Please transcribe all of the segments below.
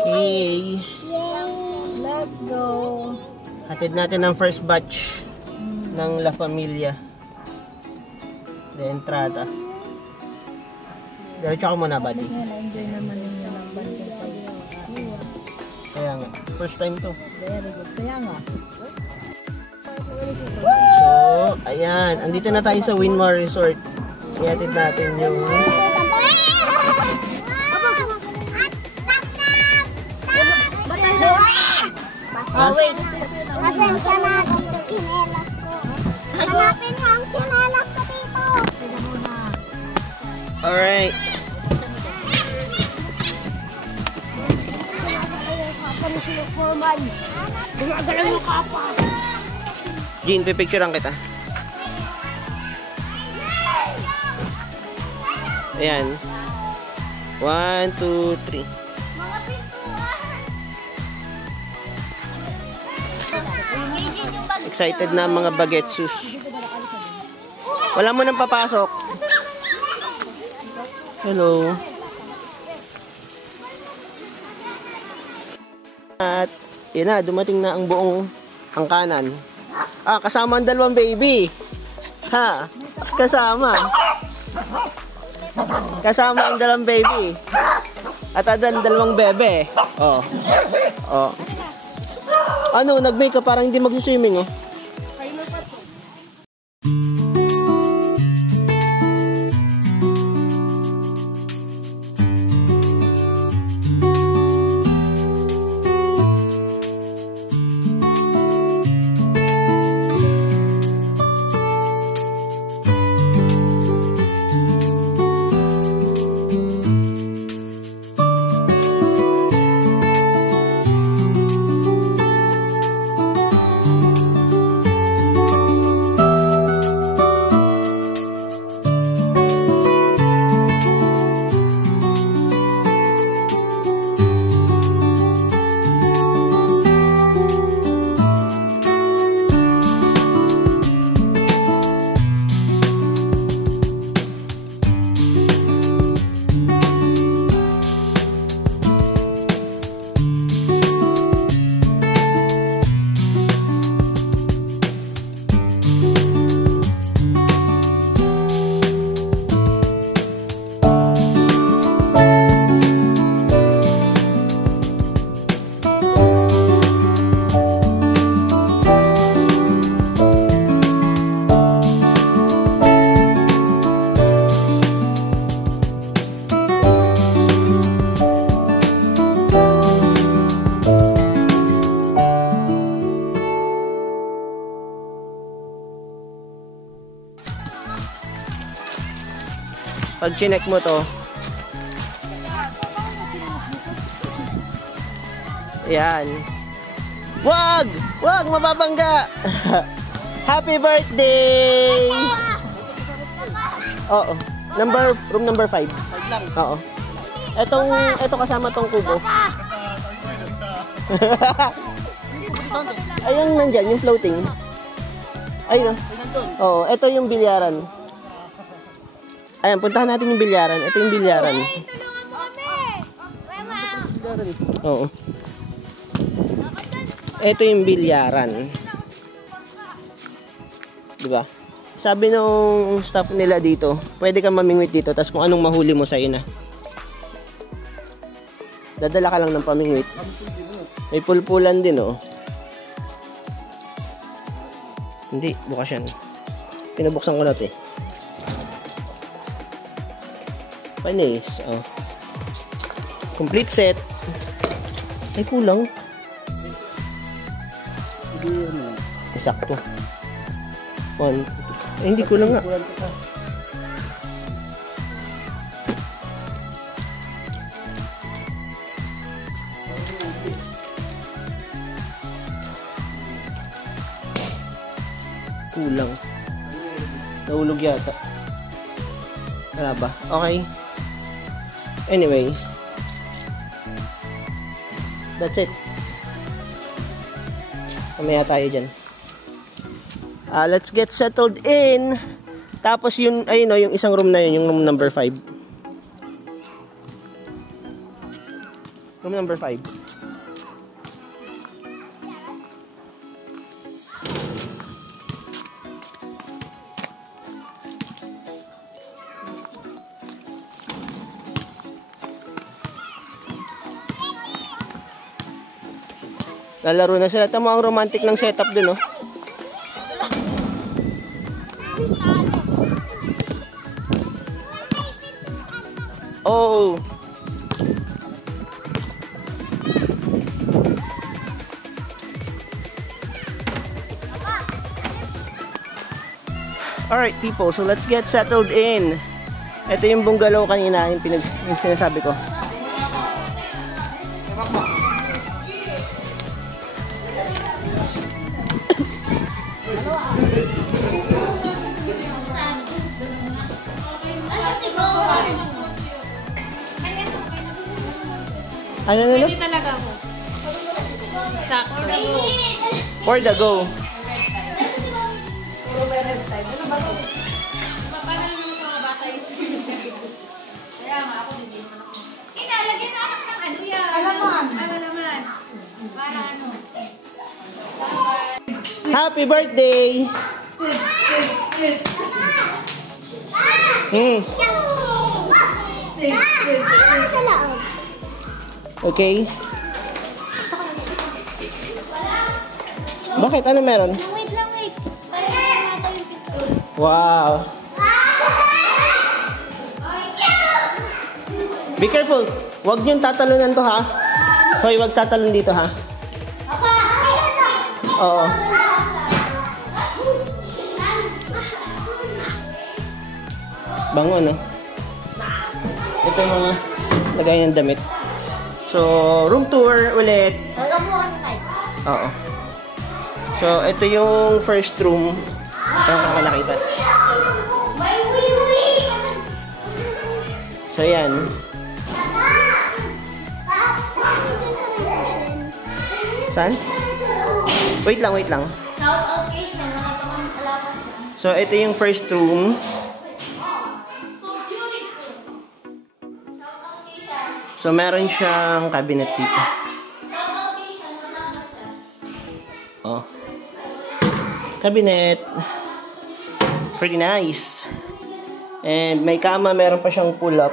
Okay. Let's go. Hatid natin ang first batch ng La Familia. De entrada. Diretso ako muna, buddy. Na-enjoy naman ninyo ng banding kayo. Kaya nga. First time to. Very good. Kaya nga. So, ayan. Andito na tayo sa Winmar Resort. Ihatid natin yung... Oh, wait. Pasensya na dito, chinelas ko. Hanapin mo ang chinelas ko dito. Alright. Jean, pipicturean kita. Ayan. 1, 2, 3. Excited na ang mga bagetsus. Wala mo nang papasok. Hello. At yun na, dumating na ang buong hangkanan. Ah, kasama ang dalawang baby. Ha? Kasama. Kasama ang dalawang baby. At ang dalawang bebe. Oh. Oh. Ano, nag-make ka parang hindi mag-swimming, oh. Pag chinek mo to, ayan. Wag! Wag! Mababangga! Happy birthday! Oo. Room number 5. Oo. Ito kasama tong kubo. Ayun nandyan, yung floating. Ayun. Oo, ito yung bilyaran. Ayan, puntahan natin yung bilyaran. Ito yung bilyaran. Tulungan mo kami. Oo. Ito yung bilyaran. Diba? Sabi nung staff nila dito, pwede kang mamingwit dito, tapos kung anong mahuli mo sa'yo na. Dadala ka lang ng pamingwit. May pulpulan din, oh. Hindi, bukas yan. Pinabuksan ko natin. Panis, oh. Complete set. Ay, kulang. Sakto. 1, 2. Ay, hindi kulang nga. Kulang. Nahulog yata. Wala ba? Okay. Anyway. That's it. Mamaya tayo dyan. Let's get settled in. Tapos yun, ayun o, yung isang room na yun, yung room number 5. Room number 5. Lalaro na sila. Tama ang romantic ng setup dun, oh. Oh. Alright people, so let's get settled in. Ito yung bungalow kanina, yung sinasabi ko. Ano? Pwede talaga ako. Sakto. For the go. Inalagyan na anak ng ano yan. Alaman. Para ano. Happy birthday! Sa loob. Okay. Bakit? Ano meron? Wait lang. Wow. Be careful. Huwag niyong tatalunan to, ha? Hoy, huwag tatalon dito, ha? Oo. Bango, no? Ito yung mga lagay ng damit. So, room tour ulit. Oo. So, ito yung first room. Ito ang nakita. So, yan. Saan? Wait lang. So, ito yung first room. So, meron siyang cabinet dito. Oh. Cabinet. Pretty nice. And may kama, meron pa siyang pull-up.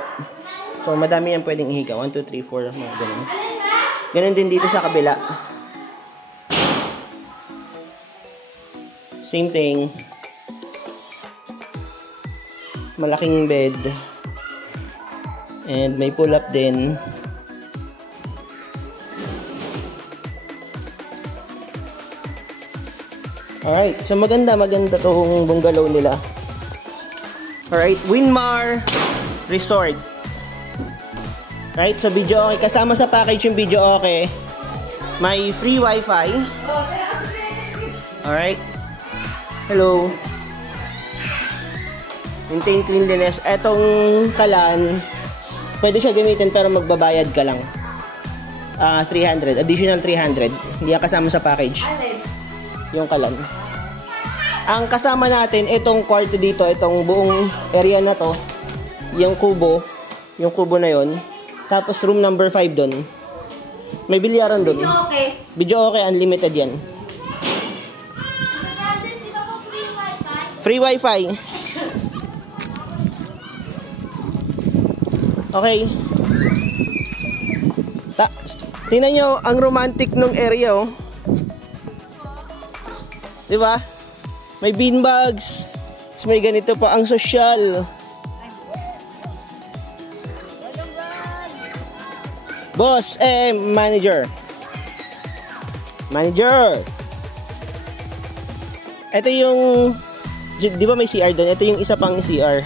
So, madami yan pwedeng ihiga. 1, 2, 3, 4, mga ganun. Ganun din dito sa kabila. Same thing. Malaking bed. And may pull-up din. Alright, so maganda tong bungalow nila. Alright, Winmar Resort. Right, so video okay. Kasama sa package yung video okay. May free wifi. Alright. Hello. Maintain cleanliness. Etong kalan, pwede siya gamitin pero magbabayad ka lang. 300. Additional 300. Hindi yan kasama sa package. Yung kalan. Ang kasama natin, itong kwarto dito, itong buong area na to, yung kubo na yon. Tapos room number 5 doon. May bilyaran doon. Video okay, unlimited yan. Free wifi. Okay. Tingnan nyo ang romantic nung area, oh. Diba? May beanbags. May ganito pa. Ang sosyal. Boss, manager. Ito yung, di ba may CR doon? Ito yung isa pang CR.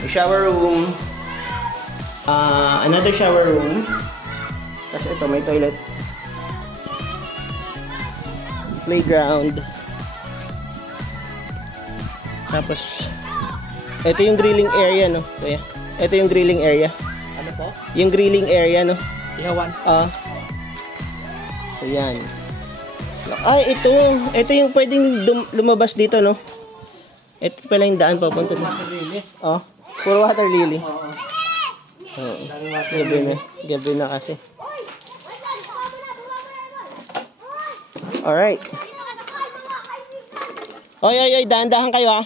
May shower room. Another shower room. Tapos ito, may toilet. Playground. Tapos ito yung grilling area, no? Kuya. Ito yung grilling area. Ano po? Yung grilling area, no? Ihawan. So yan. Ay, ito yung pwedeng lumabas dito, no? Ito pala yung daan papunta dito. Puro water lily. Oo. Oo. Daming water Gabi lily. na. Gabi na kasi. Alright. Oy, oy, oy. Dahan-dahan kayo ah.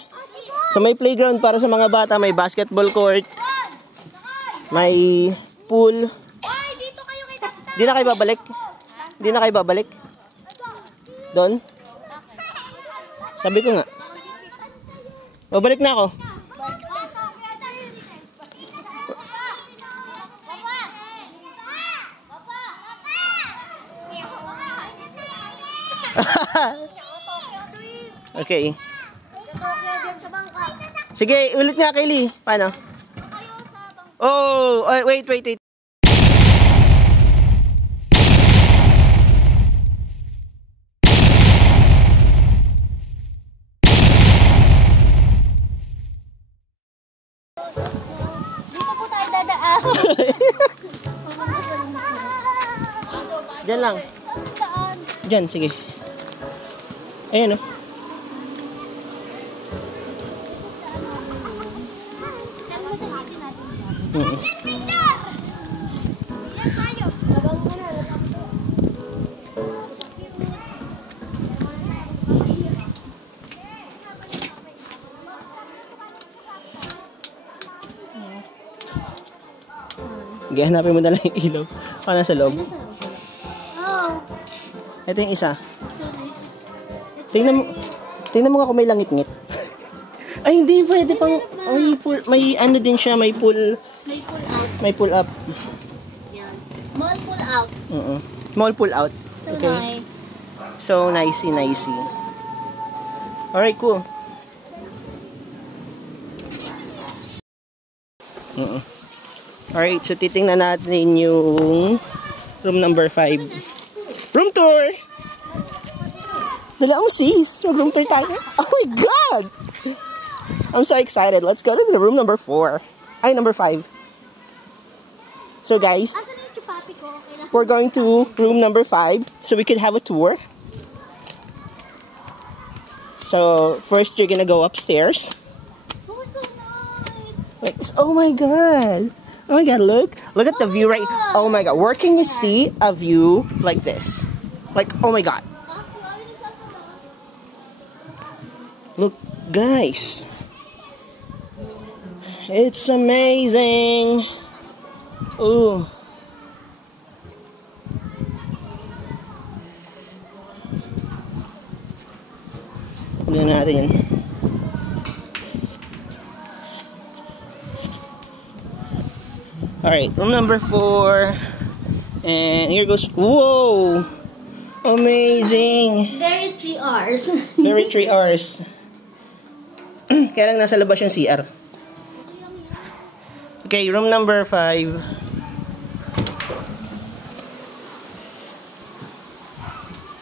So may playground para sa mga bata. May basketball court. May pool. Di na kayo babalik? Di na kayo babalik? Doon? Sabi ko nga. Babalik na ako. Okay. Sige, ulit nga, Kaylee. Paano? Oh, wait. Dito po tayo dadaan. Diyan lang. Diyan, sige. Ayan, oh. Hanapin mo na lang yung ilaw. Paano sa loob? Oh. Ito yung isa. Tingnan mo nga kung may langit-ngit. Ay, hindi. Pwede pang... May ano din siya. May pull... May pull out. May pull up. Yan. Mall pull out. Small pull out. So nice. So nicey. Alright, cool. Alright, so titingnan natin yung room number 5. Room tour! Dala mo sis, mag-room tour tayo. Oh my God! I'm so excited. Let's go to the room number 4. Ay, number 5. So guys, we're going to room number 5 so we could have a tour. So first you're gonna go upstairs. Oh, so nice. Wait, oh my God. Oh my God, look at the view right. Oh my God, where can you see a view like this? Like, oh my God. Look, guys. It's amazing. Ooh. Tignan natin yan. Alright, room number 4. And here goes. Whoa! Amazing! Very 3 hours. Very 3 hours. Kaya lang nasa labas yung CR. Okay, room number 5.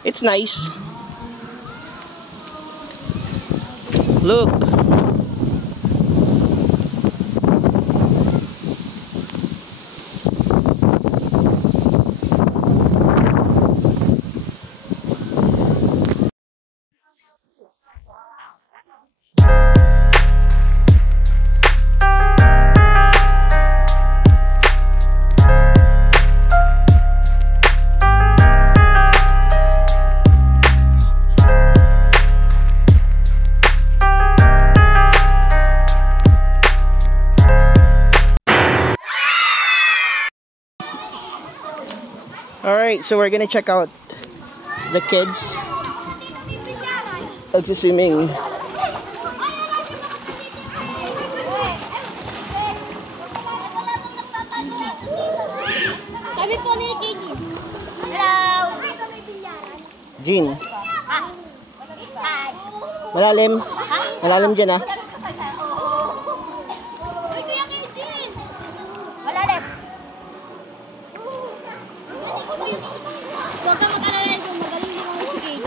It's nice. Look. Alright, so we're gonna check out the kids swimming. Sabi po ni Kiki. Hello. Jean. Malalim. Malalim dyan ah. Malalim. Huwag ka mag-alala kung magaling din ako si Kiki.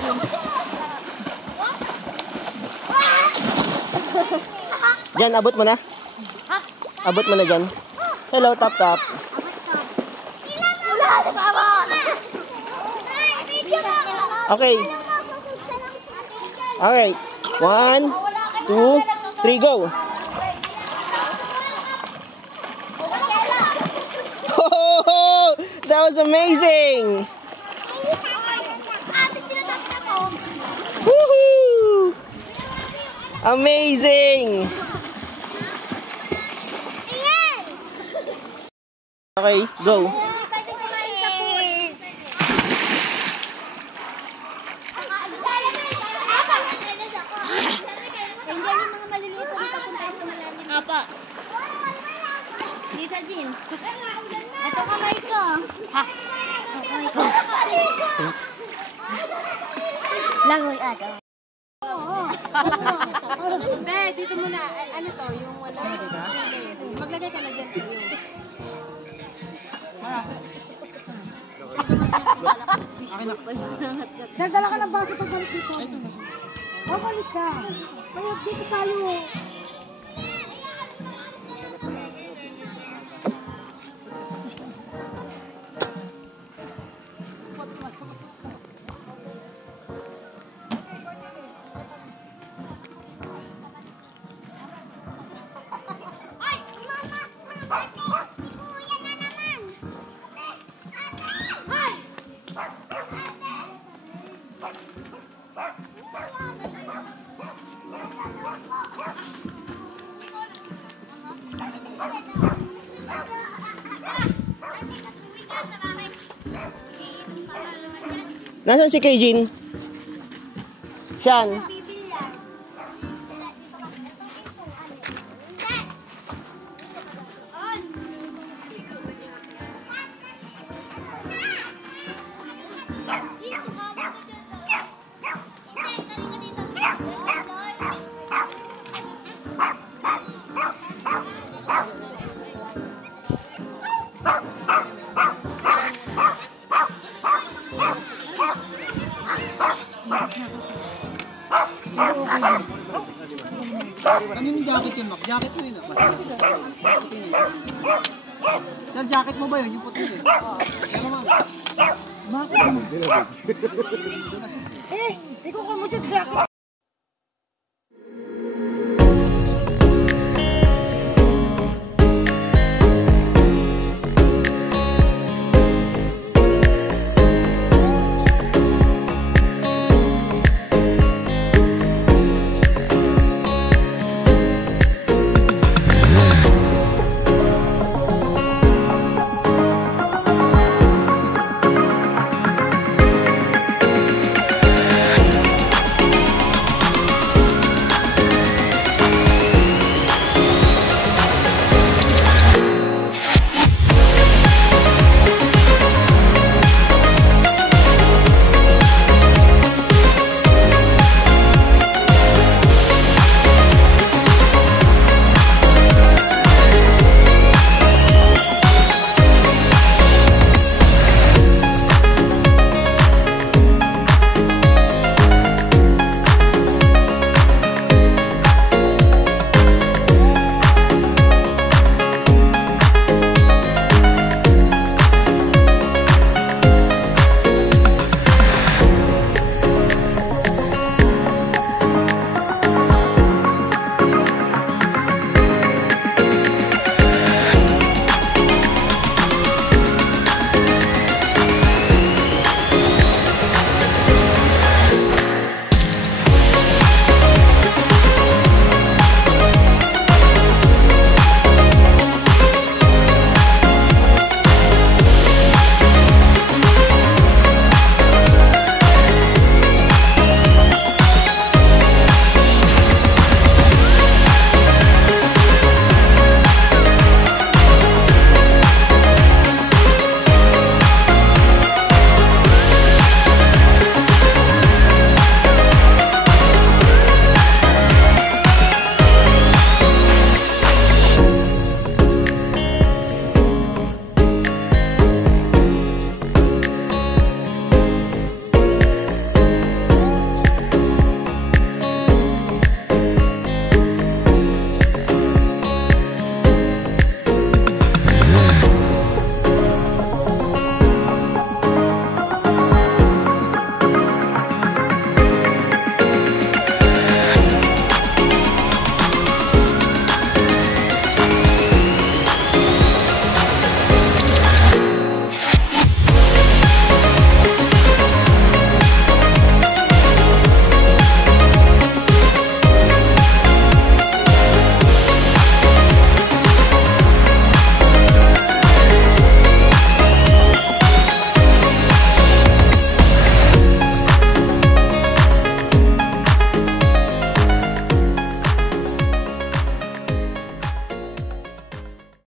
Dyan, abot mo na. Abot mo na dyan. Hello, tap tap. Okay. Alright. 1, 2, 3, go. was amazing! Woohoo! Amazing! Okay, go. Apa? Dito din. Ito kamay ko. Ha? Kamay ko. Langoy aso. Hindi, dito muna. Ano to? Yung wala. Maglagay ka na dyan. Dagdala ka ng baso pagbalik dito. Babalik ka. Kaya dito tayo. Nasaan si Keijin? Siyan. Ano yung jacket yun, Mac? Jacket mo yun, ah. Sir, jacket mo ba yun? Yung puti eh. Ano, ma'am? Eh, ikaw ka mo dyan, jacket.